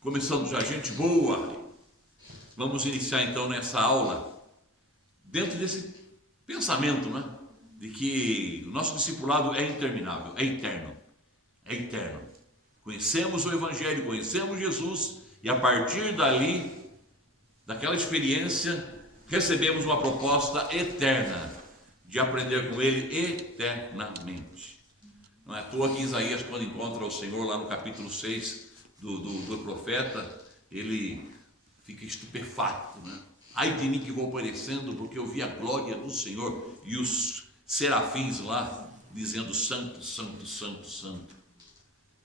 Começando já, gente boa. Vamos iniciar então nessa aula, dentro desse pensamento, né? De que o nosso discipulado é interminável, é eterno. É eterno. Conhecemos o Evangelho, conhecemos Jesus, e a partir dali, daquela experiência, recebemos uma proposta eterna de aprender com Ele eternamente. Não é à toa que Isaías, quando encontra o Senhor lá no capítulo 6 do profeta, ele fica estupefato, né? Ai de mim que vou perecendo, porque eu vi a glória do Senhor e os serafins lá dizendo santo, santo, santo, santo.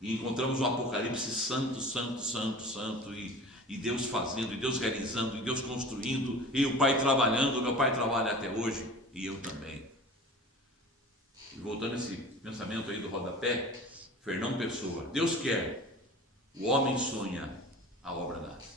E encontramos o Apocalipse santo, santo, santo, santo, e Deus fazendo, e Deus realizando, e Deus construindo, e o Pai trabalhando. Meu Pai trabalha até hoje, e eu também. E voltando a esse pensamento aí do rodapé, Fernão Pessoa: Deus quer, o homem sonha, a obra nasce.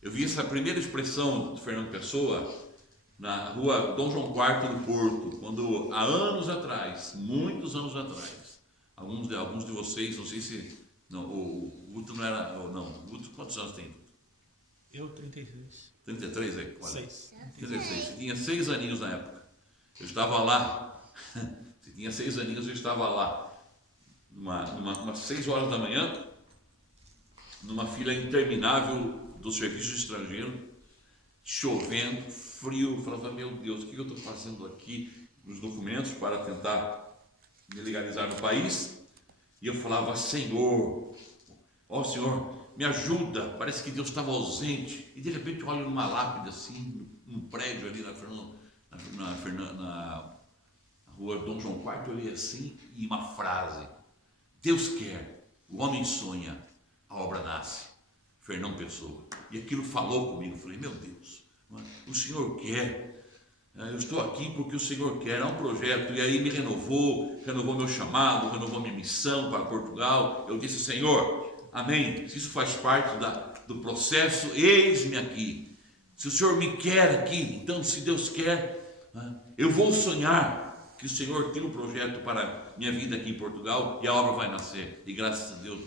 Eu vi essa primeira expressão do Fernando Pessoa na rua Dom João IV do Porto, quando há anos atrás, muitos anos atrás, alguns de vocês, não sei se não, o Guto não era, não, o Guto, quantos anos tem? Eu, 33. 33 aí? Olha, 6. 36. Você tinha 6 aninhos na época. Eu estava lá, você tinha 6 aninhos, eu estava lá, umas 6 horas da manhã, numa fila interminável do serviço estrangeiro, chovendo, frio. Eu falava: meu Deus, o que eu estou fazendo aqui nos documentos para tentar me legalizar no país? E eu falava: Senhor, ó Senhor, me ajuda. Parece que Deus estava ausente. E de repente eu olho numa lápide assim, num prédio ali na rua Dom João IV, eu olhei assim, e uma frase: Deus quer, o homem sonha, a obra nasce. Fernão Pessoa. E aquilo falou comigo. Eu falei: meu Deus, o Senhor quer, eu estou aqui porque o Senhor quer. É um projeto. E aí me renovou meu chamado, renovou minha missão para Portugal. Eu disse: Senhor, amém, se isso faz parte do processo, eis-me aqui. Se o Senhor me quer aqui, então, se Deus quer, eu vou sonhar que o Senhor tem um projeto para minha vida aqui em Portugal, e a obra vai nascer. E graças a Deus,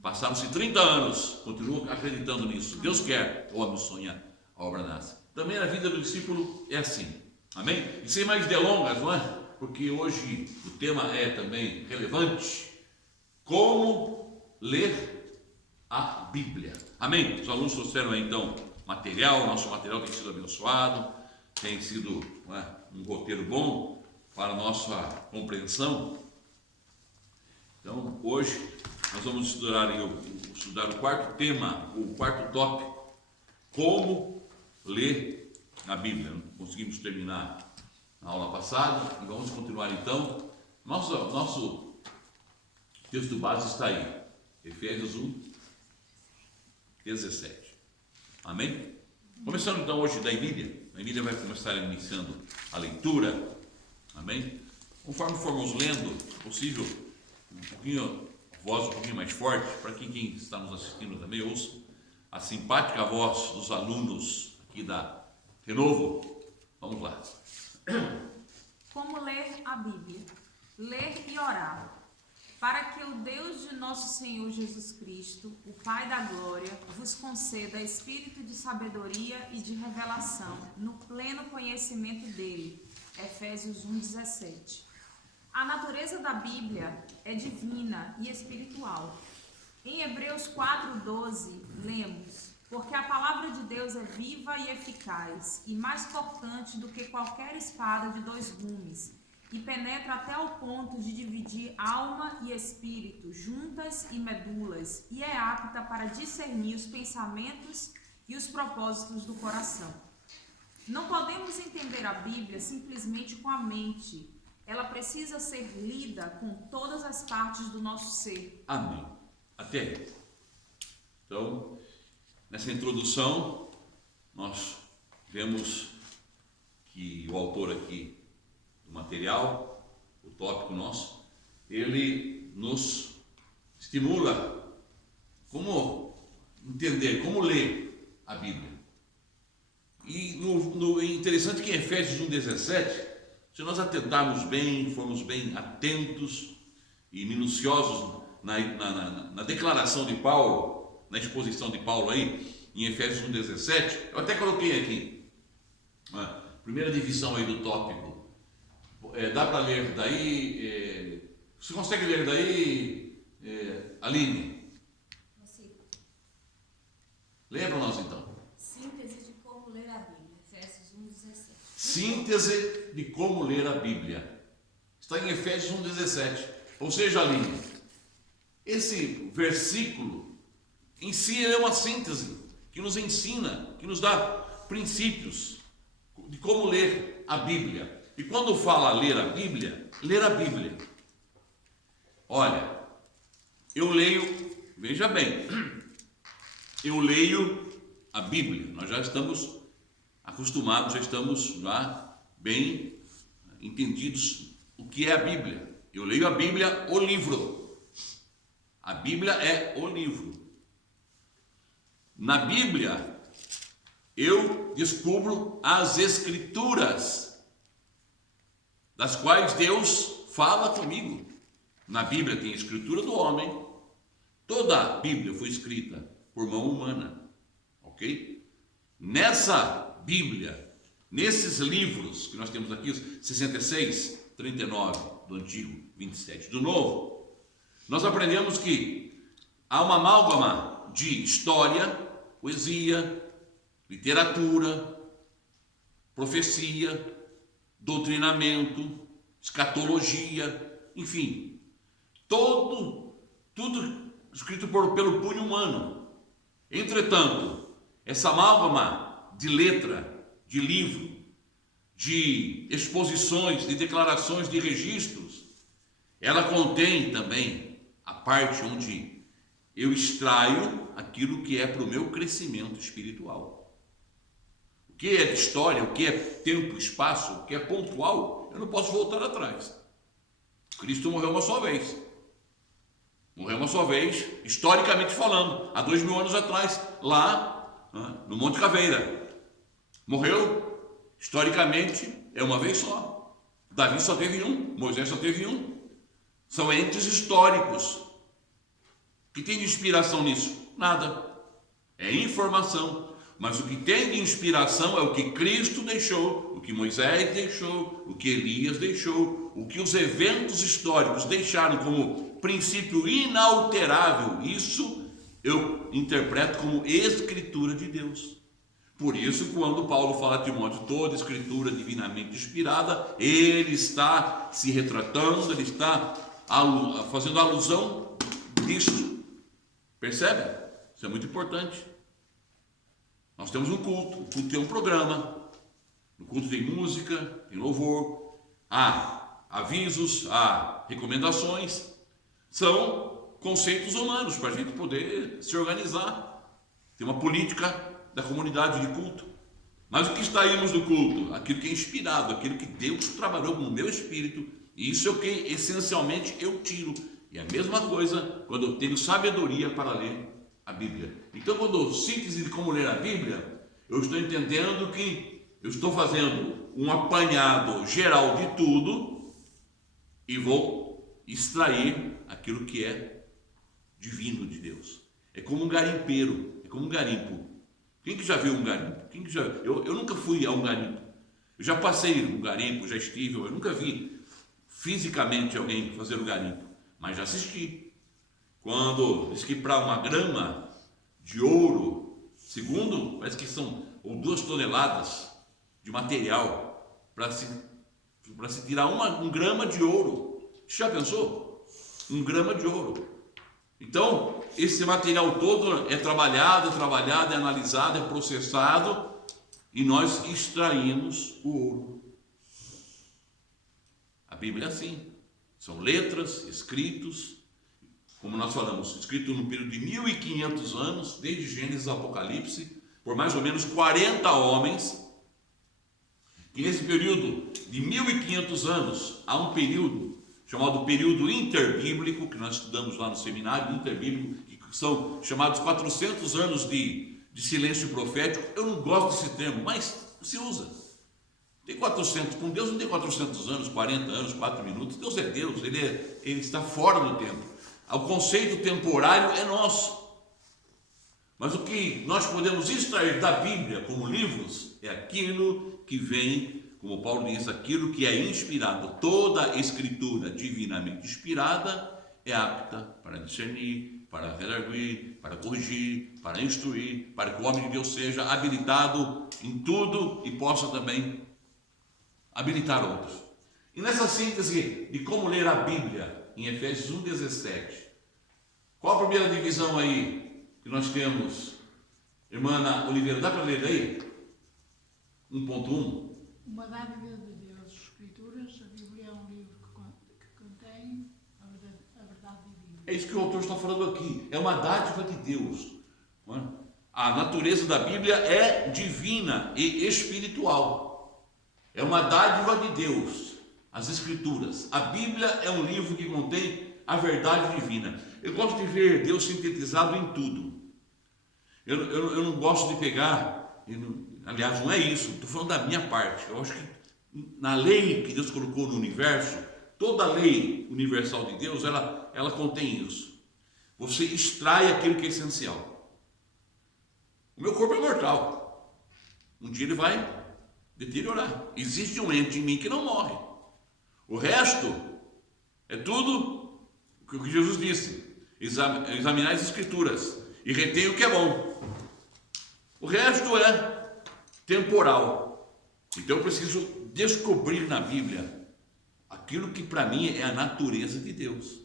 passaram-se 30 anos, continuo acreditando nisso. Deus quer, o homem sonha, a obra nasce. Também a vida do discípulo é assim, amém? E sem mais delongas, não é? Porque hoje o tema é também relevante: como ler a Bíblia, amém? Os alunos trouxeram aí então material, nosso material tem sido abençoado, tem sido um roteiro bom para a nossa compreensão. Então hoje nós vamos estudar o quarto tema, o quarto tópico: como ler a Bíblia. Não conseguimos terminar na aula passada e vamos continuar então. Nosso texto base está aí, Efésios 1, 17. Amém? Começando então hoje da Emília. A Emília vai começar iniciando a leitura. Amém? Conforme formos lendo, se possível, voz um pouquinho mais forte, para que quem está nos assistindo também ouça a simpática voz dos alunos aqui da Renovo. Vamos lá. Como ler a Bíblia? Ler e orar, para que o Deus de nosso Senhor Jesus Cristo, o Pai da glória, vos conceda espírito de sabedoria e de revelação, no pleno conhecimento dele. Efésios 1:17. A natureza da Bíblia é divina e espiritual. Em Hebreus 4:12, lemos: porque a palavra de Deus é viva e eficaz, e mais cortante do que qualquer espada de 2 gumes, e penetra até o ponto de dividir alma e espírito, juntas e medulas, e é apta para discernir os pensamentos e os propósitos do coração. Não podemos entender a Bíblia simplesmente com a mente. Ela precisa ser lida com todas as partes do nosso ser. Amém. Até aí. Então, nessa introdução, nós vemos que o autor aqui do material, o tópico nosso, ele nos estimula como entender, como ler a Bíblia. E interessante que em Efésios 1:17, se nós atentarmos bem, formos bem atentos e minuciosos na declaração de Paulo, na exposição de Paulo aí, em Efésios 1,17, eu até coloquei aqui, primeira divisão aí do tópico. Dá para ler daí? Você consegue ler daí, Aline? Consigo. Leia para nós então. Síntese de como ler a Bíblia, Efésios 1,17. Síntese de como ler a Bíblia. Está em Efésios 1,17. Ou seja, Aline, esse versículo em si é uma síntese que nos ensina, que nos dá princípios de como ler a Bíblia. E quando fala ler a Bíblia, olha, eu leio, veja bem, eu leio a Bíblia, nós já estamos acostumados, já estamos já bem entendidos o que é a Bíblia. Eu leio a Bíblia, o livro. A Bíblia é o livro. Na Bíblia, eu descubro as Escrituras, das quais Deus fala comigo. Na Bíblia tem a escritura do homem. Toda a Bíblia foi escrita por mão humana, ok? Nessa Bíblia, nesses livros que nós temos aqui, os 66, 39 do Antigo, 27 do Novo, nós aprendemos que há uma amálgama de história, poesia, literatura, profecia, doutrinamento, escatologia, enfim, tudo escrito pelo punho humano. Entretanto, essa amálgama de letra, de livro, de exposições, de declarações, de registros, ela contém também a parte onde eu extraio aquilo que é para o meu crescimento espiritual. O que é de história, o que é tempo, espaço, o que é pontual, eu não posso voltar atrás. Cristo morreu uma só vez. Morreu uma só vez, historicamente falando, há 2000 anos atrás, lá no Monte Caveira. Morreu, historicamente, é uma vez só. Davi só teve um, Moisés só teve um. São entes históricos. O que tem de inspiração nisso? Nada. É informação. Mas o que tem de inspiração é o que Cristo deixou, o que Moisés deixou, o que Elias deixou, o que os eventos históricos deixaram como princípio inalterável. Isso eu interpreto como escritura de Deus. Por isso, quando Paulo fala a Timóteo, toda escritura divinamente inspirada, ele está se retratando, ele está fazendo alusão disso. Percebe? Isso é muito importante. Nós temos um culto, o culto tem um programa, no culto tem música, tem louvor, há avisos, há recomendações, são conceitos humanos para a gente poder se organizar. Tem uma política da comunidade de culto. Mas o que extraímos do culto? Aquilo que é inspirado, aquilo que Deus trabalhou no meu espírito, e isso é o que essencialmente eu tiro. E a mesma coisa quando eu tenho sabedoria para ler a Bíblia. Então, quando eu síntese de como ler a Bíblia, eu estou entendendo que eu estou fazendo um apanhado geral de tudo e vou extrair aquilo que é divino de Deus. É como um garimpeiro, é como um garimpo. Quem que já viu um garimpo? Quem que já... eu nunca fui a um garimpo. Eu já passei no garimpo, já estive, eu nunca vi fisicamente alguém fazer o garimpo, mas já assisti. Quando diz que para uma grama de ouro, segundo, parece que são ou 2 toneladas de material para se tirar um grama de ouro. Já pensou? 1 grama de ouro. Então, esse material todo é trabalhado, é analisado, é processado e nós extraímos o ouro. A Bíblia é assim. São letras, escritos, como nós falamos, escrito no período de 1500 anos, desde Gênesis ao Apocalipse, por mais ou menos 40 homens, que nesse período de 1500 anos, há um período chamado período interbíblico, que nós estudamos lá no seminário, interbíblico, que são chamados 400 anos de silêncio profético. Eu não gosto desse termo, mas se usa. Tem 400, com Deus não tem 400 anos, 40 anos, 4 minutos. Deus é Deus, ele está fora do tempo. O conceito temporário é nosso. Mas o que nós podemos extrair da Bíblia como livros é aquilo que vem, como Paulo diz, aquilo que é inspirado. Toda escritura divinamente inspirada é apta para discernir, para redarguir, para corrigir, para instruir, para que o homem de Deus seja habilitado em tudo e possa também habilitar outros. E nessa síntese de como ler a Bíblia, em Efésios 1,17, qual a primeira divisão aí que nós temos? Irmã Ana Oliveira, dá para ler aí? 1.1. Uma dádiva de Deus, as Escrituras, a Bíblia é um livro que contém a verdade divina. É isso que o autor está falando aqui, é uma dádiva de Deus. A natureza da Bíblia é divina e espiritual. É uma dádiva de Deus, as Escrituras. A Bíblia é um livro que contém a verdade divina. Eu gosto de ver Deus sintetizado em tudo. Eu não gosto de pegar, aliás, não é isso, estou falando da minha parte. Eu acho que na lei que Deus colocou no universo, toda a lei universal de Deus, ela contém isso. Você extrai aquilo que é essencial. O meu corpo é mortal. Um dia ele vai deteriorar. Existe um ente em mim que não morre. O resto é tudo o que Jesus disse: examinar as Escrituras e retém o que é bom. O resto é temporal. Então eu preciso descobrir na Bíblia aquilo que para mim é a natureza de Deus.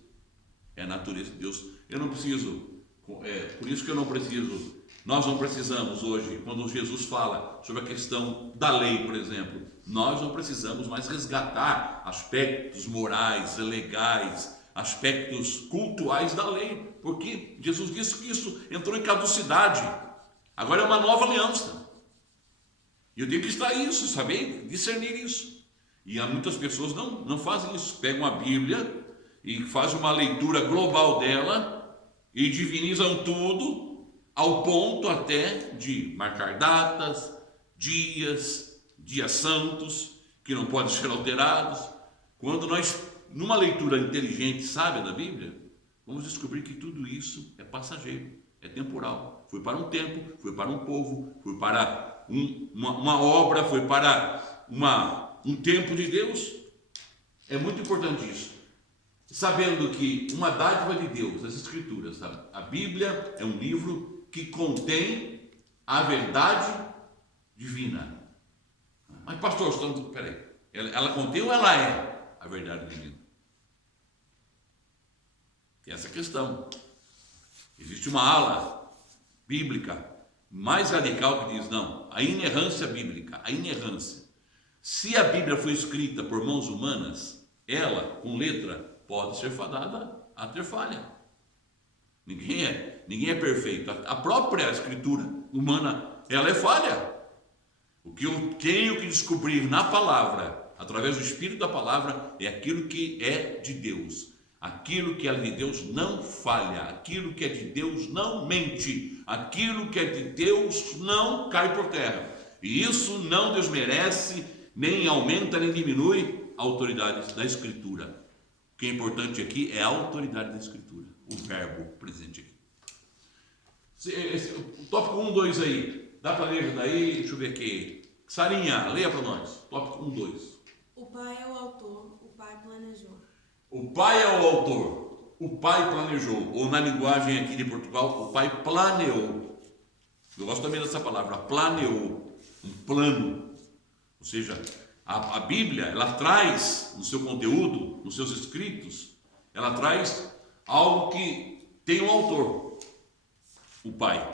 É a natureza de Deus. Eu não preciso, por isso que eu não preciso, nós não precisamos hoje, quando Jesus fala sobre a questão da lei, por exemplo, nós não precisamos mais resgatar aspectos morais, legais, aspectos cultuais da lei, porque Jesus disse que isso entrou em caducidade. Agora é uma nova aliança. E eu tenho que estar isso, saber discernir isso. E há muitas pessoas não fazem isso. Pegam a Bíblia e fazem uma leitura global dela e divinizam tudo ao ponto até de marcar datas, dias santos, que não podem ser alterados. Quando nós, numa leitura inteligente, sábia da Bíblia, vamos descobrir que tudo isso é passageiro, é temporal. Foi para um tempo, foi para um povo, foi para uma obra, foi para um tempo de Deus. É muito importante isso. Sabendo que uma dádiva de Deus, as Escrituras, a Bíblia é um livro que contém a verdade divina. Mas pastor, peraí, ela contém ou ela é a verdade divina? Tem essa questão. Existe uma ala bíblica mais radical que diz, não, a inerrância bíblica, a inerrância. Se a Bíblia foi escrita por mãos humanas, ela, com letra, pode ser fadada a ter falha. Ninguém é perfeito. A própria escritura humana, ela é falha. O que eu tenho que descobrir na palavra, através do Espírito da palavra, é aquilo que é de Deus. Aquilo que é de Deus não falha. Aquilo que é de Deus não mente. Aquilo que é de Deus não cai por terra. E isso não desmerece, nem aumenta, nem diminui a autoridade da Escritura. O que é importante aqui é a autoridade da Escritura, o verbo presente aqui. O tópico 1, 2 aí, dá para ler daí? Deixa eu ver aqui. Sarinha, leia para nós. Tópico 1, 2. O Pai é o autor, o Pai planejou. O Pai é o autor, o Pai planejou. Ou na linguagem aqui de Portugal, o Pai planeou. Eu gosto também dessa palavra, planeou, um plano. Ou seja, a Bíblia, ela traz no seu conteúdo, nos seus escritos, ela traz algo que tem um autor, o Pai.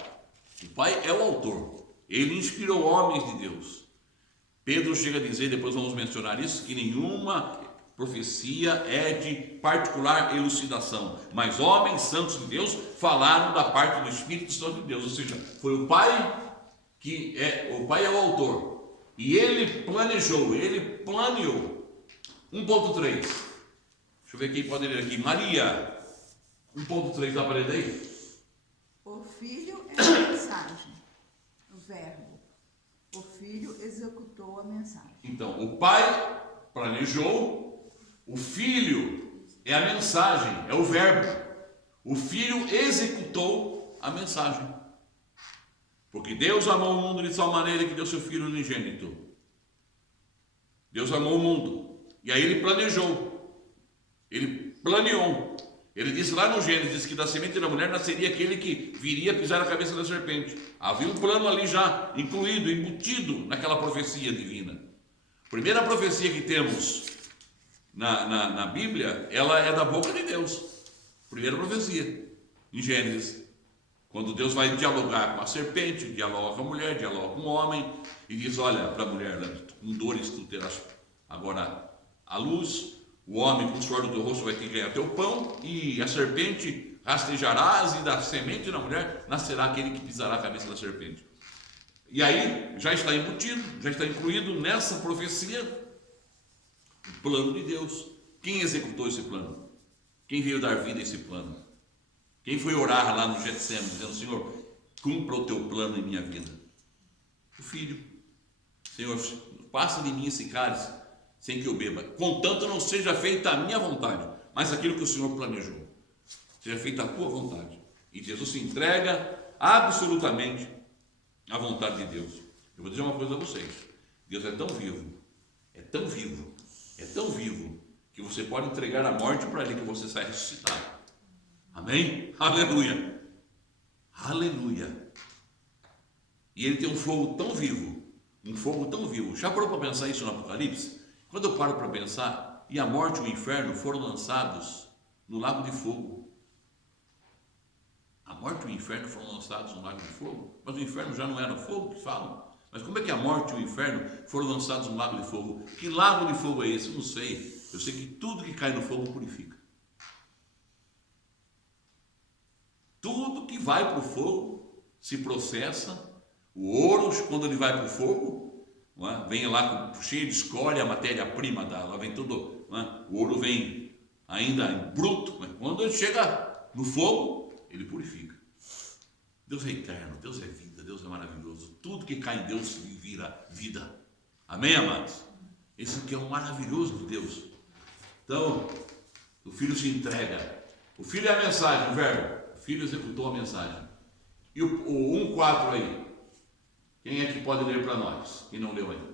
O Pai é o autor. Ele inspirou homens de Deus. Pedro chega a dizer, depois vamos mencionar isso, que nenhuma profecia é de particular elucidação, mas homens santos de Deus falaram da parte do Espírito Santo de Deus. Ou seja, foi o Pai o Pai é o autor. E ele planejou, ele planeou. 1.3. Deixa eu ver quem pode ler aqui. Maria. 1.3, dá para ler daí? O Filho é a mensagem, o verbo. O Filho executou a mensagem. Então, o Pai planejou, o Filho é a mensagem, é o verbo. O Filho executou a mensagem. Porque Deus amou o mundo de tal maneira que deu seu Filho unigênito. Deus amou o mundo. E aí ele planejou. Ele planeou. Ele disse lá no Gênesis que da semente da mulher nasceria aquele que viria pisar a cabeça da serpente. Havia um plano ali já incluído, embutido naquela profecia divina. A primeira profecia que temos na Bíblia, ela é da boca de Deus. Primeira profecia, em Gênesis. Quando Deus vai dialogar com a serpente, dialoga com a mulher, dialoga com o homem, e diz, olha, para a mulher, com dores tu terás agora a luz, o homem com o suor do teu rosto vai ter que ganhar teu pão, e a serpente rastejarás, e da semente da mulher nascerá aquele que pisará a cabeça da serpente. E aí já está embutido, já está incluído nessa profecia o plano de Deus. Quem executou esse plano? Quem veio dar vida a esse plano? Quem foi orar lá no Getsemane, dizendo, Senhor, cumpra o teu plano em minha vida? O Filho. Senhor, passa de mim esse cálice sem que eu beba, contanto não seja feita a minha vontade, mas aquilo que o Senhor planejou. Seja feita a tua vontade. E Jesus se entrega absolutamente à vontade de Deus. Eu vou dizer uma coisa a vocês. Deus é tão vivo, é tão vivo, é tão vivo, que você pode entregar a morte para Ele, que você sai ressuscitado. Amém? Aleluia! Aleluia! E Ele tem um fogo tão vivo, um fogo tão vivo. Já parou para pensar isso no Apocalipse? Quando eu paro para pensar, e a morte e o inferno foram lançados no lago de fogo. A morte e o inferno foram lançados no lago de fogo? Mas o inferno já não era fogo, que falam. Mas como é que a morte e o inferno foram lançados no lago de fogo? Que lago de fogo é esse? Eu não sei. Eu sei que tudo que cai no fogo purifica. Tudo que vai para o fogo se processa. O ouro, quando ele vai para o fogo, não é? Vem lá cheio de escória, a matéria-prima lá vem tudo. Não é? O ouro vem ainda bruto, mas quando ele chega no fogo, ele purifica. Deus é eterno, Deus é vida, Deus é maravilhoso. Tudo que cai em Deus vira vida. Amém, amados? Esse aqui é o maravilhoso de Deus. Então, o Filho se entrega. O Filho é a mensagem, o verbo. O Filho executou a mensagem. E o 1,4 aí? Quem é que pode ler para nós? Quem não leu ainda?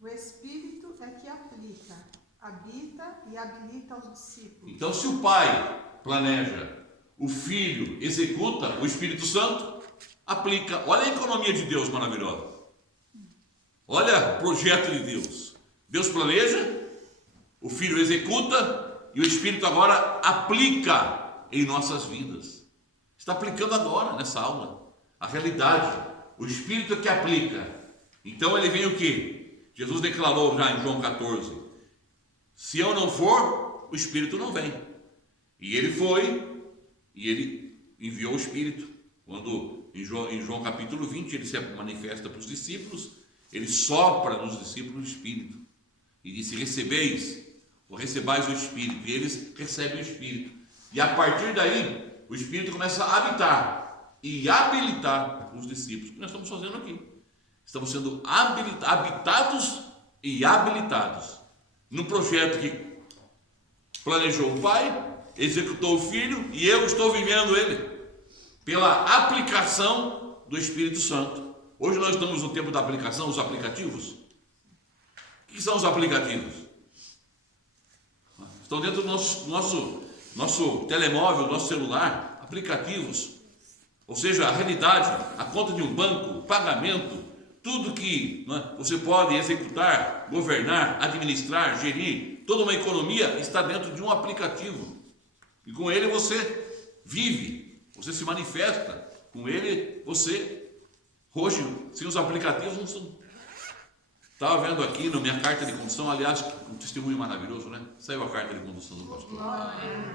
O Espírito é que aplica, habita e habilita os discípulos. Então, se o Pai planeja, o Filho executa, o Espírito Santo aplica. Olha a economia de Deus maravilhosa. Olha o projeto de Deus. Deus planeja, o Filho executa e o Espírito agora aplica em nossas vidas. Está aplicando agora nessa aula. A realidade, o Espírito é que aplica. Então ele vem o quê? Jesus declarou já em João 14: se eu não for, o Espírito não vem. E ele foi, e ele enviou o Espírito. Quando em João capítulo 20 ele se manifesta para os discípulos, ele sopra nos discípulos o Espírito e disse: recebeis, ou recebais o Espírito. E eles recebem o Espírito. E a partir daí, o Espírito começa a habitar e habilitar os discípulos. O que nós estamos fazendo aqui? Estamos sendo habitados e habilitados no projeto que planejou o Pai, executou o Filho, e eu estou vivendo ele pela aplicação do Espírito Santo. Hoje nós estamos no tempo da aplicação, os aplicativos. O que são os aplicativos? Estão dentro do nosso telemóvel, do nosso celular, aplicativos. Ou seja, a realidade, a conta de um banco, o pagamento, tudo que você pode executar, governar, administrar, gerir, toda uma economia está dentro de um aplicativo. E com ele você vive, você se manifesta. Com ele você, hoje, sem os aplicativos, não são. Estava vendo aqui na minha carta de condução, aliás, um testemunho maravilhoso, né? Saiu a carta de condução do pastor.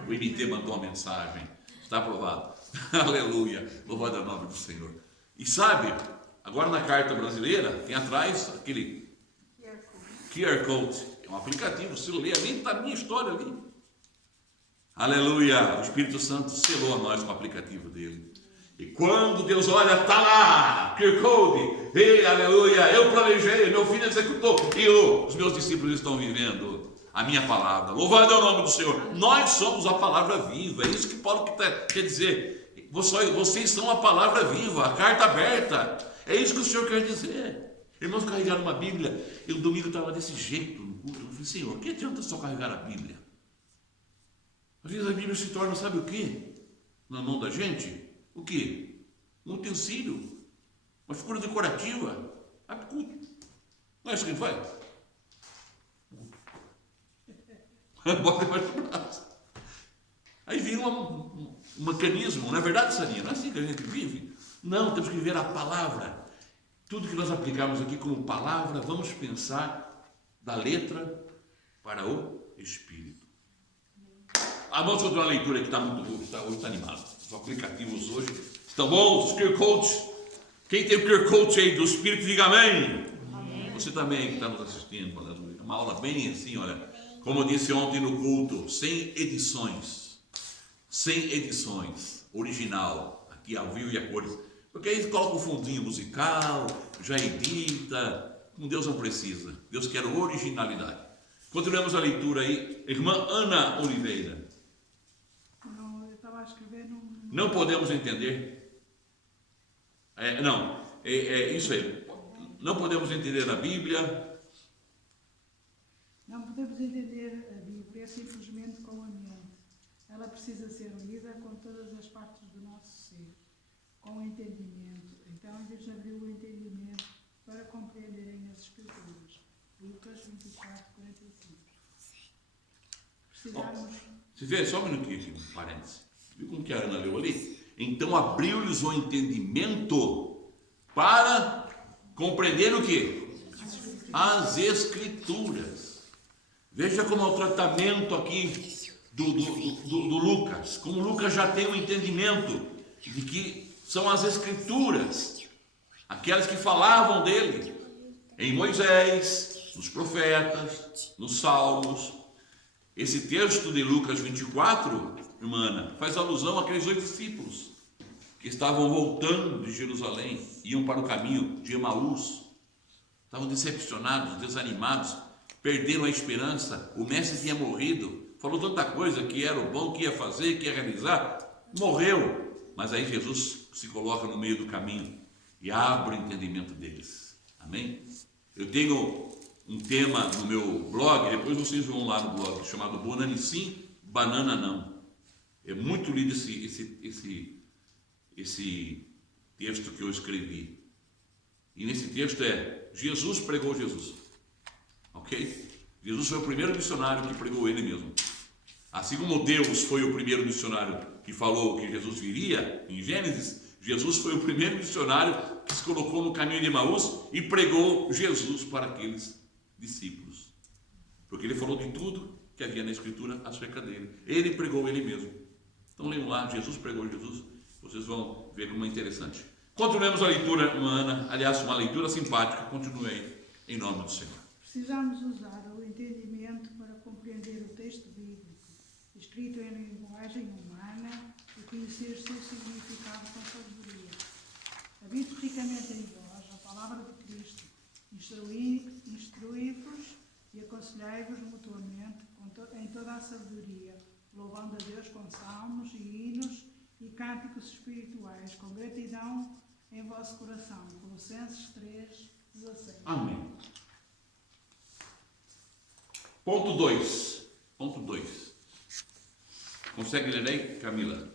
O MT mandou uma mensagem. Está aprovado. Aleluia. Louvado é o nome do Senhor. E sabe, agora na carta brasileira, tem atrás aquele QR Code. É um aplicativo. Se eu ler ali, está a minha história ali. Aleluia. O Espírito Santo selou a nós com o aplicativo dele. E quando Deus olha, está lá, QR Code. Ei, aleluia. Eu planejei, meu filho executou. E os meus discípulos estão vivendo a minha palavra. Louvado é o nome do Senhor. Nós somos a palavra viva. É isso que Paulo quer dizer. Vocês são a palavra viva, a carta aberta. É isso que o Senhor quer dizer. Irmãos, carregaram uma Bíblia. Eu domingo estava desse jeito no culto. Eu falei, Senhor, que adianta só carregar a Bíblia? Às vezes a Bíblia se torna, sabe o quê? Na mão da gente? O quê? Um utensílio. Uma figura decorativa. Vai para o culto. Não é isso que ele faz? Bota debaixo do braço. Aí vira um mecanismo. Não é verdade, Sarinha? Não é assim que a gente vive. Não, temos que viver a palavra. Tudo que nós aplicamos aqui como palavra, vamos pensar da letra para o Espírito. Vamos continuar a leitura que está muito boa, hoje está animado. Os aplicativos hoje estão bons, os QR Codes. Quem tem o QR Code aí do Espírito, diga amém. Amém. Você também que está nos assistindo, uma aula bem assim, olha, como eu disse ontem no culto, sem edições, original, aqui ao vivo e a cores. Porque aí coloca o fundinho musical, já edita. Com Deus não precisa. Deus quer originalidade. Continuamos a leitura aí. Irmã Ana Oliveira. Não, eu estava a escrever num... Não podemos entender. Isso aí. Não podemos entender a Bíblia. Não podemos entender a Bíblia simplesmente com a mente. Ela precisa ser lida com todas as partes do nosso ser. Com entendimento. Então, Deus abriu o entendimento para compreenderem as Escrituras. Lucas 24, 45. Precisamos... Se vê, só um minutinho aqui, um parênteses. Viu como que a Ana leu ali? Então, abriu-lhes o entendimento para compreender o quê? As Escrituras. Veja como é o tratamento aqui do Lucas. Como Lucas já tem um entendimento de que são as Escrituras, aquelas que falavam dele, em Moisés, nos profetas, nos Salmos. Esse texto de Lucas 24, irmã Ana, faz alusão àqueles 8 discípulos que estavam voltando de Jerusalém, iam para o caminho de Emaús, estavam decepcionados, desanimados, perderam a esperança, o mestre tinha morrido, falou tanta coisa que era o bom, que ia fazer, que ia realizar, morreu. Mas aí Jesus se coloca no meio do caminho e abre o entendimento deles. Amém? Eu tenho um tema no meu blog, depois vocês vão lá no blog, chamado Banana sim, Banana não. É muito lindo esse texto que eu escrevi. E nesse texto Jesus pregou Jesus. Ok? Jesus foi o primeiro missionário que pregou ele mesmo. Assim como Deus foi o primeiro missionário que falou que Jesus viria, em Gênesis, Jesus foi o primeiro missionário que se colocou no caminho de Emaús e pregou Jesus para aqueles discípulos. Porque ele falou de tudo que havia na Escritura acerca dele. Ele pregou ele mesmo. Então leiam lá, Jesus pregou Jesus, vocês vão ver como é interessante. Continuemos a leitura, irmã Ana, aliás, uma leitura simpática, continuei em nome do Senhor. Precisamos usar o entendimento para compreender o texto bíblico, escrito em linguagem humana, e conhecer seu significado com sabedoria. Habite ricamente em vós a palavra de Cristo, instruí-vos e aconselhai-vos mutuamente em toda a sabedoria, louvando a Deus com salmos e hinos e cânticos espirituais, com gratidão em vosso coração. Colossenses 3:16. Amém. Ponto 2. Consegue ler aí, Camila?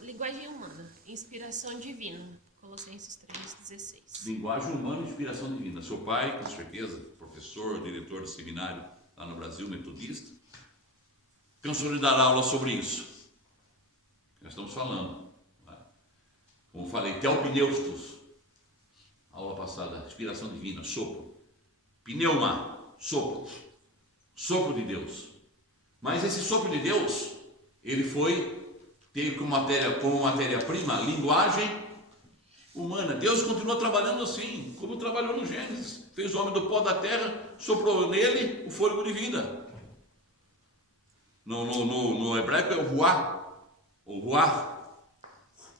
Linguagem humana, inspiração divina. Colossenses 3:16. Linguagem humana e inspiração divina. Seu pai, com certeza, professor, diretor de seminário lá no Brasil, metodista, cansou de dar aula sobre isso. Nós estamos falando. Como falei, teopneustos, aula passada, inspiração divina, sopro. Pneuma, sopro de Deus. Mas esse sopro de Deus, ele teve como matéria-prima linguagem humana. Deus continua trabalhando assim, como trabalhou no Gênesis. Fez o homem do pó da terra, soprou nele o fôlego de vida. No hebraico é o ruach,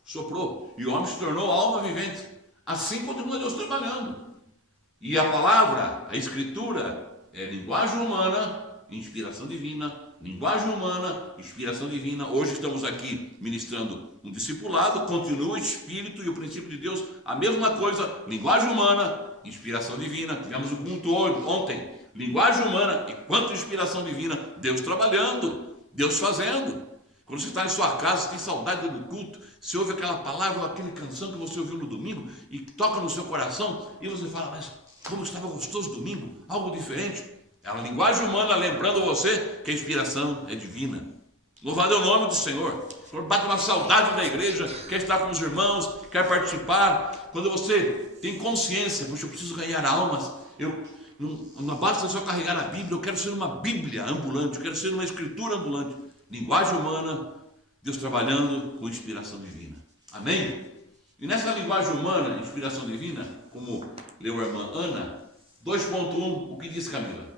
soprou. E o homem se tornou alma vivente. Assim continua Deus trabalhando. E a palavra, a escritura, é linguagem humana, inspiração divina, linguagem humana, inspiração divina. Hoje estamos aqui ministrando um discipulado, continua o Espírito e o princípio de Deus, a mesma coisa, linguagem humana, inspiração divina. Tivemos o culto ontem, linguagem humana e quanto inspiração divina, Deus trabalhando, Deus fazendo. Quando você está em sua casa, você tem saudade do culto, você ouve aquela palavra, aquela canção que você ouviu no domingo e toca no seu coração e você fala, mas como estava gostoso domingo, algo diferente. É a linguagem humana lembrando você que a inspiração é divina. Louvado é o nome do Senhor. O Senhor bate uma saudade da igreja, quer estar com os irmãos, quer participar. Quando você tem consciência, poxa, eu preciso ganhar almas, não basta só carregar a Bíblia, eu quero ser uma Bíblia ambulante, eu quero ser uma escritura ambulante. Linguagem humana, Deus trabalhando com inspiração divina. Amém? E nessa linguagem humana, inspiração divina, como leu a irmã Ana, 2.1, o que diz, Camila?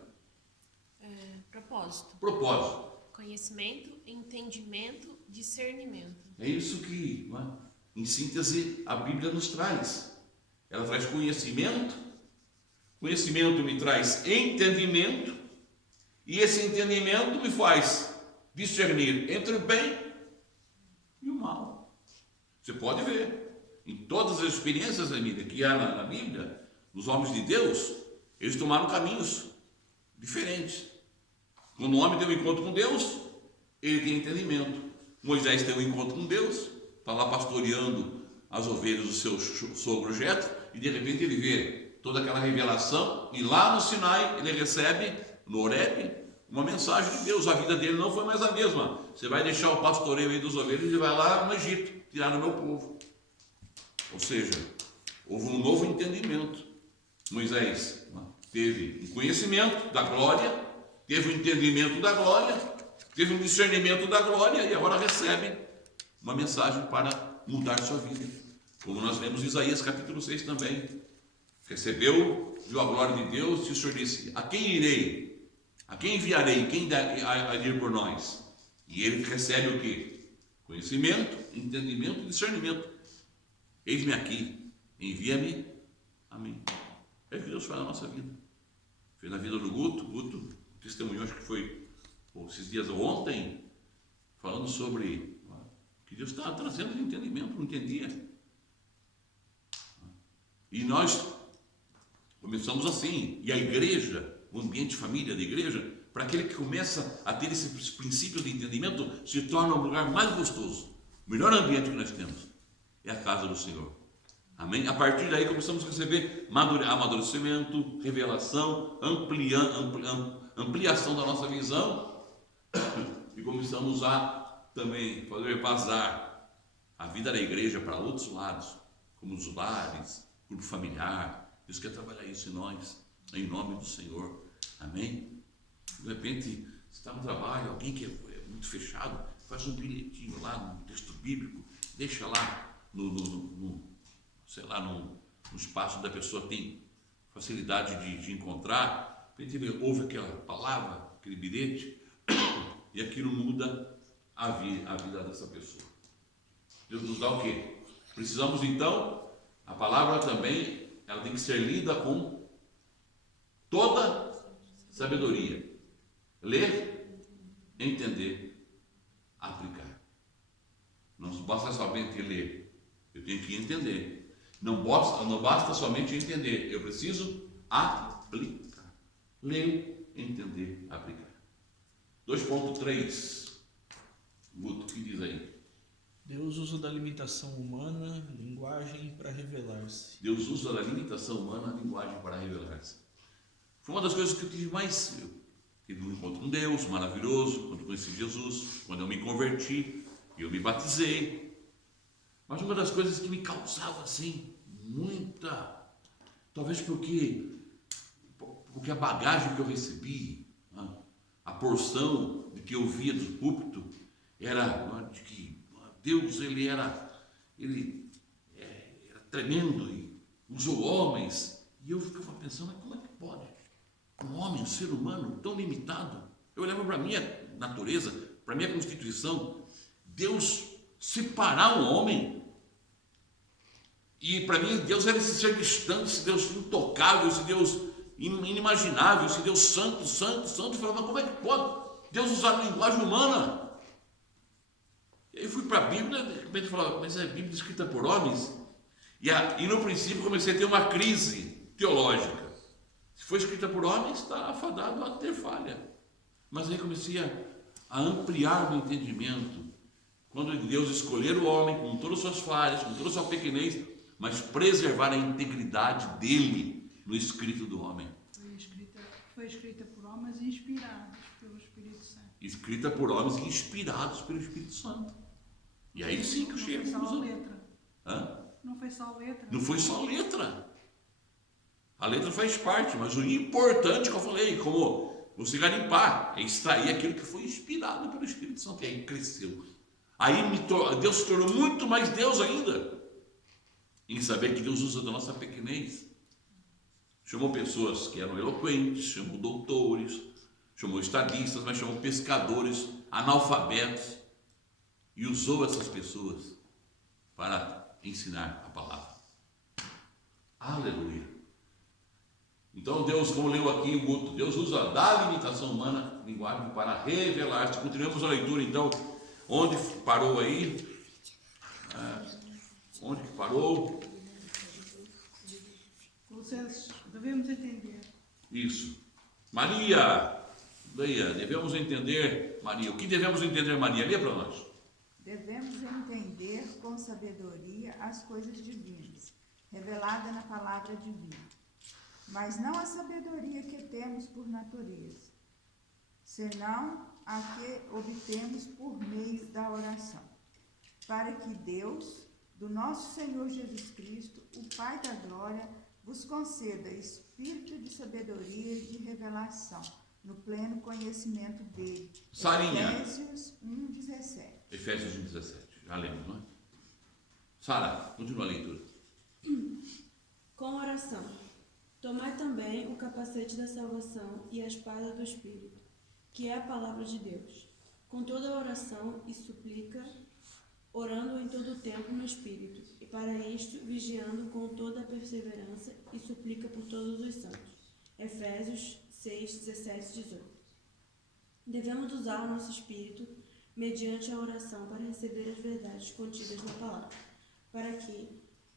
Propósito. Propósito. Conhecimento, entendimento, discernimento. É isso que, em síntese, a Bíblia nos traz. Ela traz conhecimento, conhecimento me traz entendimento, e esse entendimento me faz discernir entre o bem e o mal. Você pode ver, em todas as experiências da Bíblia, que há na Bíblia, os homens de Deus, eles tomaram caminhos diferentes. Quando o homem tem um encontro com Deus, ele tem entendimento. Moisés tem um encontro com Deus, está lá pastoreando as ovelhas do seu sogro Jetro, e de repente ele vê toda aquela revelação, e lá no Sinai ele recebe, no Horebe, uma mensagem de Deus. A vida dele não foi mais a mesma. Você vai deixar o pastoreio aí dos ovelhas e vai lá no Egito, tirar o meu povo. Ou seja, houve um novo entendimento. Moisés teve um conhecimento da glória, teve um entendimento da glória, teve um discernimento da glória e agora recebe uma mensagem para mudar sua vida. Como nós lemos em Isaías capítulo 6 também. Recebeu, viu a glória de Deus e o Senhor disse, a quem irei? A quem enviarei? Quem há de ir por nós? E ele recebe o quê? Conhecimento, entendimento e discernimento. Eis-me aqui, envia-me a mim. É o que Deus faz na nossa vida. Fez na vida do Guto testemunhou, acho que foi esses dias ontem, falando sobre que Deus está trazendo de entendimento, não entendia. E nós começamos assim, e a igreja, o ambiente de família da igreja, para aquele que começa a ter esses princípios de entendimento, se torna um lugar mais gostoso. O melhor ambiente que nós temos é a casa do Senhor. Amém? A partir daí começamos a receber amadurecimento, revelação, ampliação da nossa visão e começamos a também fazer vazar a vida da igreja para outros lados, como os lares, grupo familiar. Deus quer trabalhar isso em nós, em nome do Senhor. Amém? De repente, você está no trabalho, alguém que é muito fechado, faz um bilhetinho lá no texto bíblico, deixa lá no espaço da pessoa tem facilidade de encontrar, de repente ele ouve aquela palavra, aquele bilhete, e aquilo muda a vida dessa pessoa. Deus nos dá o quê? Precisamos então, a palavra também, ela tem que ser lida com toda sabedoria. Ler, entender, aplicar. Não basta somente ler, eu tenho que entender. Não basta somente entender, eu preciso aplicar. Ler, entender, aplicar. 2.3. Guto, o que diz aí? Deus usa da limitação humana, linguagem para revelar-se. Deus usa da limitação humana, a linguagem para revelar-se. Foi uma das coisas que eu tive mais. Eu tive um encontro com Deus maravilhoso, quando conheci Jesus, quando eu me converti, eu me batizei. Mas uma das coisas que me causava assim, muita, talvez porque a bagagem que eu recebi, a porção de que eu via do púlpito, era de que Deus ele era tremendo e usou homens. E eu ficava pensando, mas como é que pode? Um homem, um ser humano tão limitado. Eu olhava para a minha natureza, para a minha constituição, Deus separar um homem. E para mim, Deus era esse ser distante, esse Deus intocável, esse Deus inimaginável, esse Deus santo. Eu falava, mas como é que pode? Deus usa a linguagem humana. E aí fui para a Bíblia, de repente falava, mas é a Bíblia escrita por homens? E no princípio comecei a ter uma crise teológica. Se foi escrita por homens, está afadado a ter falha. Mas aí comecei a ampliar o meu entendimento. Quando Deus escolher o homem com todas as suas falhas, com toda a sua pequenez, mas preservar a integridade dele no escrito do homem. Foi escrita por homens inspirados pelo Espírito Santo. Escrita por homens inspirados pelo Espírito Santo. E aí sim que chega. Não foi só a letra. Hã? Não foi só a letra. Não foi só a letra. A letra faz parte, mas o importante que eu falei, como você garimpar, é extrair aquilo que foi inspirado pelo Espírito Santo. E aí cresceu. Aí Deus se tornou muito mais Deus ainda, em saber que Deus usa da nossa pequenez. Chamou pessoas que eram eloquentes, chamou doutores, chamou estadistas, mas chamou pescadores, analfabetos, e usou essas pessoas para ensinar a palavra. Aleluia! Então Deus, como leu aqui o Guto, Deus usa da limitação humana, linguagem, para revelar-se. Continuamos a leitura então. Onde parou aí? Onde que parou? Colossenses, devemos entender. Isso. Maria, leia, devemos entender, Maria. O que devemos entender, Maria? Lê para nós. Devemos entender com sabedoria as coisas divinas, revelada na palavra divina, mas não a sabedoria que temos por natureza, senão a que obtemos por meio da oração, para que Deus, do nosso Senhor Jesus Cristo, o Pai da glória, vos conceda espírito de sabedoria e de revelação, no pleno conhecimento dele. Sarinha. Efésios 1:17. Efésios 1:17. Já lemos, não é? Sara, continua a leitura. Com oração. Tomai também o capacete da salvação e a espada do Espírito, que é a palavra de Deus, com toda a oração e súplica, orando em todo o tempo no Espírito, e para isto vigiando com toda a perseverança e súplica por todos os santos. Efésios 6:17-18. Devemos usar o nosso espírito mediante a oração para receber as verdades contidas na palavra, para que,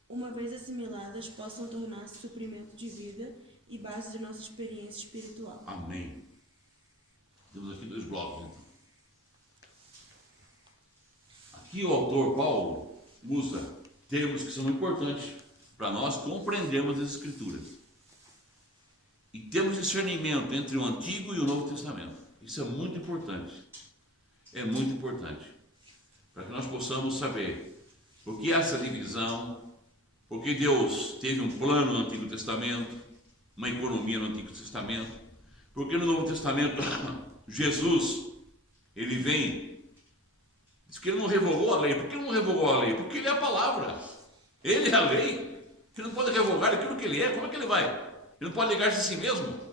uma vez assimiladas, possam tornar-se suprimento de vida e base de nossa experiência espiritual. Amém. Temos aqui 2 blocos, então. Aqui o autor Paulo usa termos que são importantes para nós compreendermos as Escrituras. E temos discernimento entre o Antigo e o Novo Testamento. Isso é muito importante. É muito importante. Para que nós possamos saber por que essa divisão, porque Deus teve um plano no Antigo Testamento, uma economia no Antigo Testamento, porque no Novo Testamento Jesus, ele vem, diz que ele não revogou a lei. Por que ele não revogou a lei? Porque ele é a palavra, ele é a lei. Ele não pode revogar aquilo que ele é. Como é que ele vai? Ele não pode negar-se a si mesmo.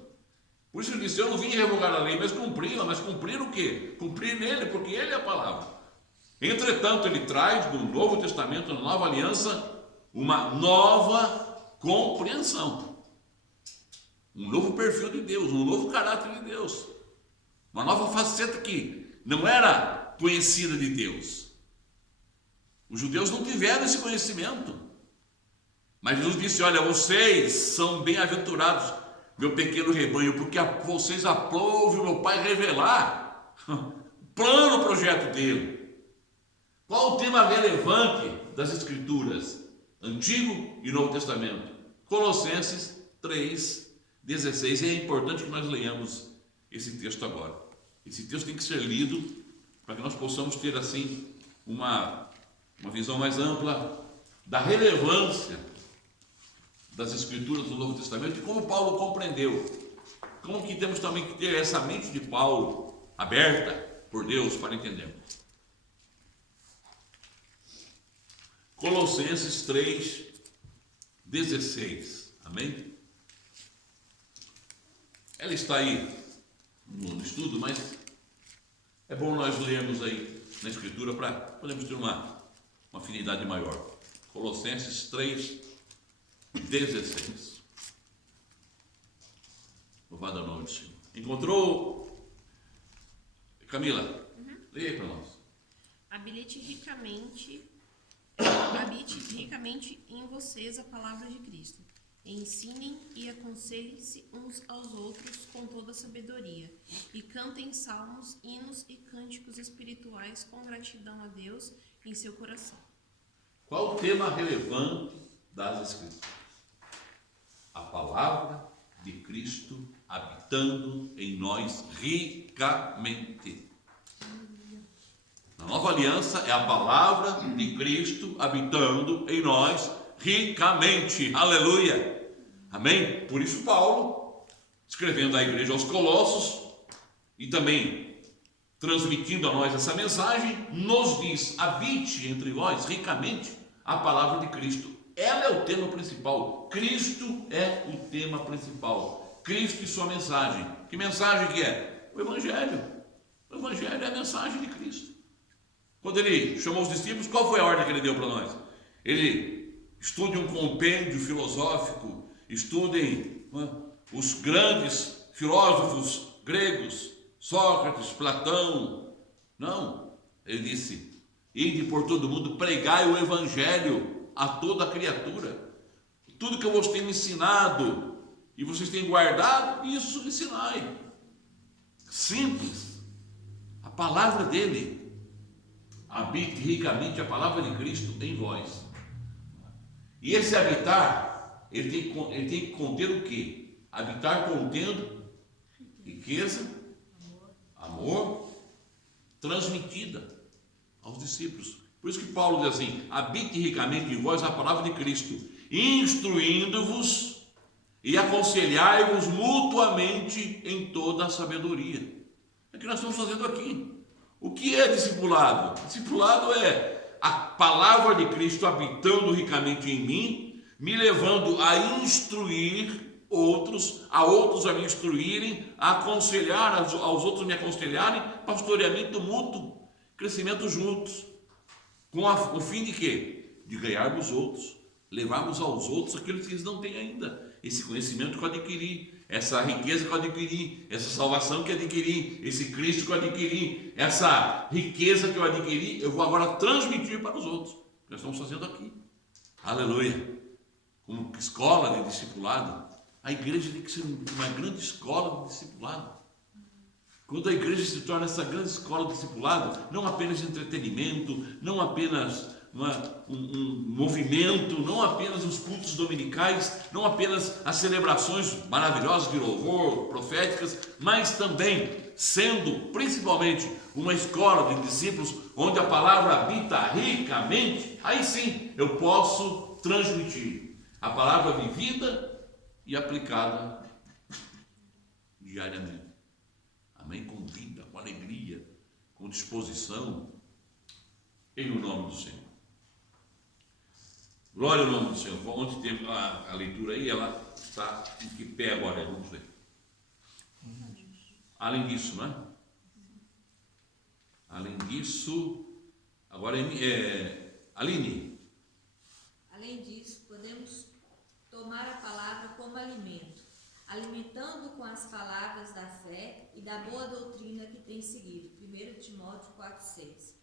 Por isso ele disse, eu não vim revogar a lei, mas cumpri-la. Mas cumprir o quê? Cumprir nele, porque ele é a palavra. Entretanto, ele traz no Novo Testamento, na Nova Aliança, uma nova compreensão, um novo perfil de Deus, um novo caráter de Deus, uma nova faceta que não era conhecida de Deus. Os judeus não tiveram esse conhecimento, mas Jesus disse, olha, vocês são bem-aventurados, meu pequeno rebanho, porque vocês aprovem o meu Pai revelar o plano, o projeto dele. Qual o tema relevante das Escrituras? Antigo e Novo Testamento. Colossenses 3:16. E é importante que nós leiamos esse texto agora. Esse texto tem que ser lido para que nós possamos ter assim uma visão mais ampla da relevância das Escrituras do Novo Testamento e como Paulo compreendeu. Como que temos também que ter essa mente de Paulo aberta por Deus para entendermos. Colossenses 3:16. Amém? Ela está aí no estudo, mas é bom nós lermos aí na Escritura para podermos ter uma afinidade maior. Colossenses 3:16. Louvado ao nome do Senhor. Encontrou? Camila, leia aí para nós. Habite ricamente em vocês a palavra de Cristo. Ensinem e aconselhem-se uns aos outros com toda sabedoria. E cantem salmos, hinos e cânticos espirituais com gratidão a Deus em seu coração. Qual o tema relevante das Escrituras? A palavra de Cristo habitando em nós ricamente. Na nova aliança é a palavra de Cristo habitando em nós ricamente. Aleluia! Amém? Por isso Paulo, escrevendo à igreja aos Colossos e também transmitindo a nós essa mensagem, nos diz: habite entre vós ricamente a palavra de Cristo. Ela é o tema principal. Cristo é o tema principal. Cristo e sua mensagem. Que mensagem que é? O Evangelho. O Evangelho é a mensagem de Cristo. Quando ele chamou os discípulos, qual foi a ordem que ele deu para nós? Ele estude um compêndio filosófico, estudem os grandes filósofos gregos, Sócrates, Platão. Não, ele disse: ide por todo mundo, pregai o Evangelho a toda criatura. Tudo que eu vos tenho ensinado e vocês têm guardado, isso ensinai. Simples. A palavra dele. Habite ricamente a palavra de Cristo em vós. E esse habitar, ele tem que conter o quê? Habitar contendo riqueza, amor, transmitida aos discípulos. Por isso que Paulo diz assim: habite ricamente em vós a palavra de Cristo, instruindo-vos e aconselhai-vos mutuamente em toda a sabedoria. É o que nós estamos fazendo aqui. O que é discipulado? Discipulado é a palavra de Cristo habitando ricamente em mim, me levando a instruir outros, a outros a me instruírem, a aconselhar, aos outros me aconselharem, pastoreamento mútuo, crescimento juntos, com o fim de quê? De ganharmos outros, levarmos aos outros aquilo que eles não têm ainda, esse conhecimento que eu adquiri, essa riqueza que eu adquiri, essa salvação que eu adquiri, esse Cristo que eu adquiri, essa riqueza que eu adquiri, eu vou agora transmitir para os outros. Nós estamos fazendo aqui. Aleluia. Como escola de discipulado, a igreja tem que ser uma grande escola de discipulado. Quando a igreja se torna essa grande escola de discipulado, não apenas de entretenimento, não apenas um movimento, não apenas os cultos dominicais, não apenas as celebrações maravilhosas de louvor, proféticas, mas também sendo principalmente uma escola de discípulos onde a palavra habita ricamente, aí sim eu posso transmitir a palavra vivida e aplicada diariamente. Amém? Com vida, com alegria, com disposição, em o nome do Senhor. Glória ao nome do Senhor. Onde tem a leitura aí, ela está em que pé agora? Vamos ver. Além disso, não é? Além disso, agora Aline. Além disso, podemos tomar a palavra como alimento, alimentando com as palavras da fé e da boa doutrina que tem seguido. 1 Timóteo 4,6.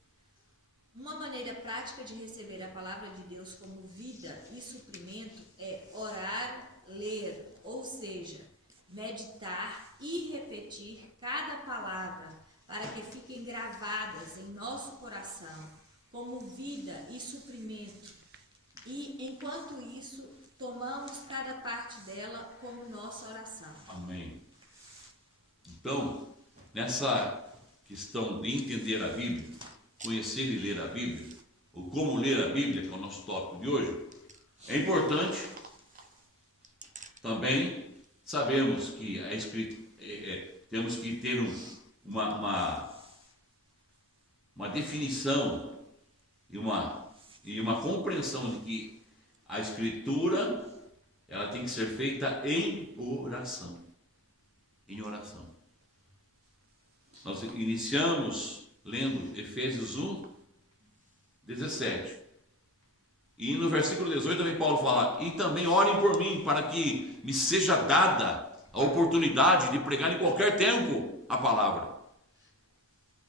Uma maneira prática de receber a palavra de Deus como vida e suprimento é orar, ler, ou seja, meditar e repetir cada palavra para que fiquem gravadas em nosso coração como vida e suprimento. E, enquanto isso, tomamos cada parte dela como nossa oração. Amém. Então, nessa questão de entender a Bíblia, conhecer e ler a Bíblia, ou como ler a Bíblia, que é o nosso tópico de hoje, é importante também sabermos que a Escritura, temos que ter uma definição e uma compreensão de que a Escritura ela tem que ser feita em oração. Em oração. Nós iniciamos lendo Efésios 1, 17. E no versículo 18 também Paulo fala: e também orem por mim, para que me seja dada a oportunidade de pregar em qualquer tempo a palavra.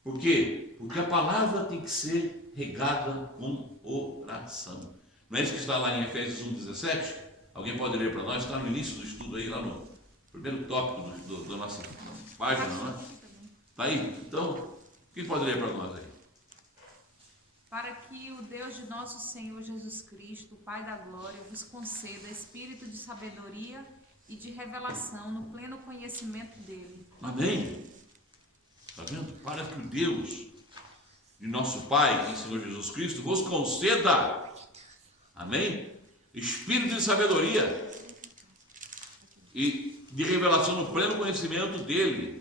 Por quê? Porque a palavra tem que ser regada com oração. Não é isso que está lá em Efésios 1,17? Alguém pode ler para nós? Está no início do estudo aí, lá no primeiro tópico da nossa página, não é? Está aí? Então, quem pode ler para nós aí? Para que o Deus de nosso Senhor Jesus Cristo, o Pai da glória, vos conceda espírito de sabedoria e de revelação no pleno conhecimento dele. Amém? Está vendo? Para que o Deus de nosso Pai e Senhor Jesus Cristo vos conceda, amém? Espírito de sabedoria e de revelação no pleno conhecimento dele.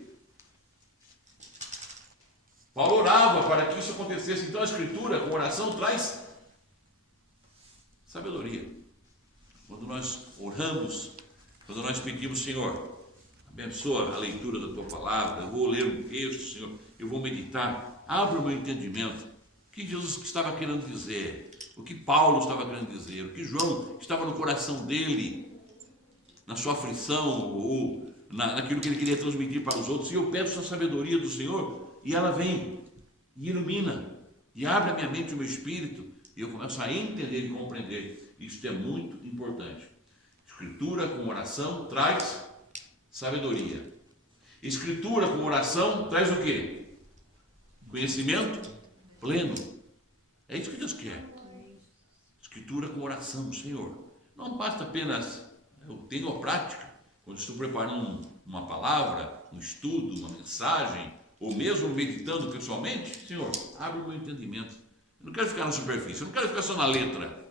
Paulo orava para que isso acontecesse. Então a Escritura, com oração, traz sabedoria. Quando nós oramos, quando nós pedimos, Senhor, abençoa a leitura da Tua Palavra, eu vou ler um texto, Senhor, eu vou meditar, abre o meu entendimento, o que Jesus estava querendo dizer, o que Paulo estava querendo dizer, o que João estava no coração dele, na sua aflição, ou naquilo que ele queria transmitir para os outros, e eu peço a sabedoria do Senhor, e ela vem, e ilumina, e abre a minha mente e o meu espírito, e eu começo a entender e compreender. Isso é muito importante. Escritura com oração traz sabedoria. Escritura com oração traz o quê? Conhecimento pleno. É isso que Deus quer. Escritura com oração, Senhor. Não basta apenas eu tenho a prática, quando estou preparando uma palavra, um estudo, uma mensagem, ou mesmo meditando pessoalmente, Senhor, abre o meu entendimento. Eu não quero ficar na superfície, eu não quero ficar só na letra.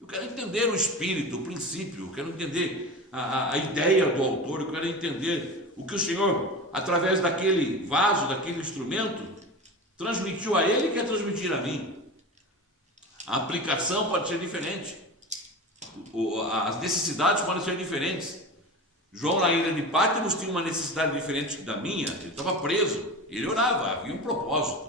Eu quero entender o espírito, o princípio, eu quero entender a ideia do autor, eu quero entender o que o Senhor, através daquele vaso, daquele instrumento, transmitiu a ele e quer transmitir a mim. A aplicação pode ser diferente, as necessidades podem ser diferentes. João, na ilha de Patmos, tinha uma necessidade diferente da minha, ele estava preso, ele orava, havia um propósito.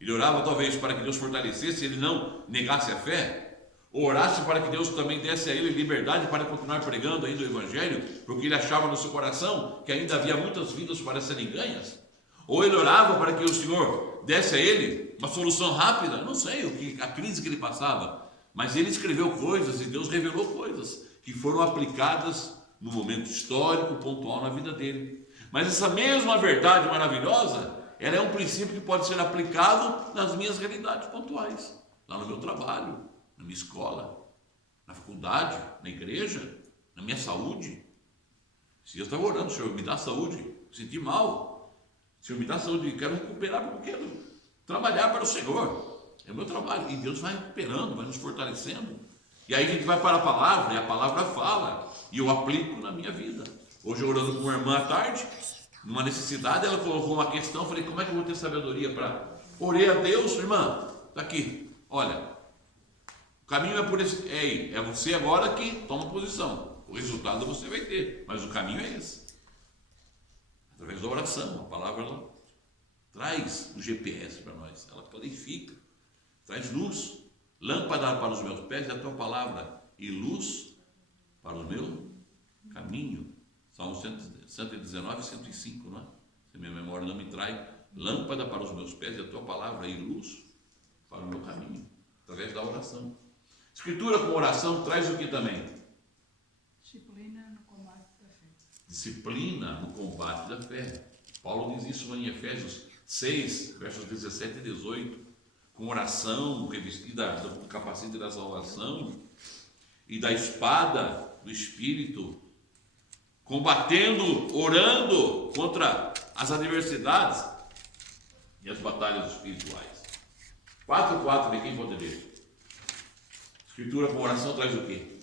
Ele orava talvez para que Deus fortalecesse, ele não negasse a fé, ou orasse para que Deus também desse a ele liberdade para continuar pregando ainda o Evangelho, porque ele achava no seu coração que ainda havia muitas vidas para serem ganhas, ou ele orava para que o Senhor desse a ele uma solução rápida, não sei a crise que ele passava, mas ele escreveu coisas e Deus revelou coisas que foram aplicadas no momento histórico, pontual na vida dele. Mas essa mesma verdade maravilhosa, ela é um princípio que pode ser aplicado nas minhas realidades pontuais, lá no meu trabalho, na minha escola, na faculdade, na igreja, na minha saúde. Se eu estava orando, Senhor, me dá saúde, me senti mal, Senhor, me dá saúde, quero recuperar porque eu quero trabalhar para o Senhor, é o meu trabalho, e Deus vai recuperando, vai nos fortalecendo, e aí a gente vai para a palavra, e a palavra fala, e eu aplico na minha vida. Hoje eu orando com uma irmã à tarde, numa necessidade, ela colocou uma questão, falei, como é que eu vou ter sabedoria para... Orei a Deus, irmã, está aqui, olha, o caminho é por esse, é você agora que toma posição, o resultado você vai ter, mas o caminho é esse, através da oração, a palavra ela traz o GPS para nós, ela clarifica, traz luz, lâmpada para os meus pés é a tua palavra, e luz para o meu caminho. Salmo 119, 105, não é? Se minha memória não me trai, lâmpada para os meus pés é a tua palavra, e luz para o meu caminho, através da oração. Escritura com oração traz o que também? Disciplina no combate da fé. Disciplina no combate da fé. Paulo diz isso em Efésios 6, versos 17 e 18. Com oração, revestida do capacete da salvação e da espada do Espírito, combatendo, orando contra as adversidades e as batalhas espirituais. 4:4, quem pode ler? Escritura com oração traz o quê?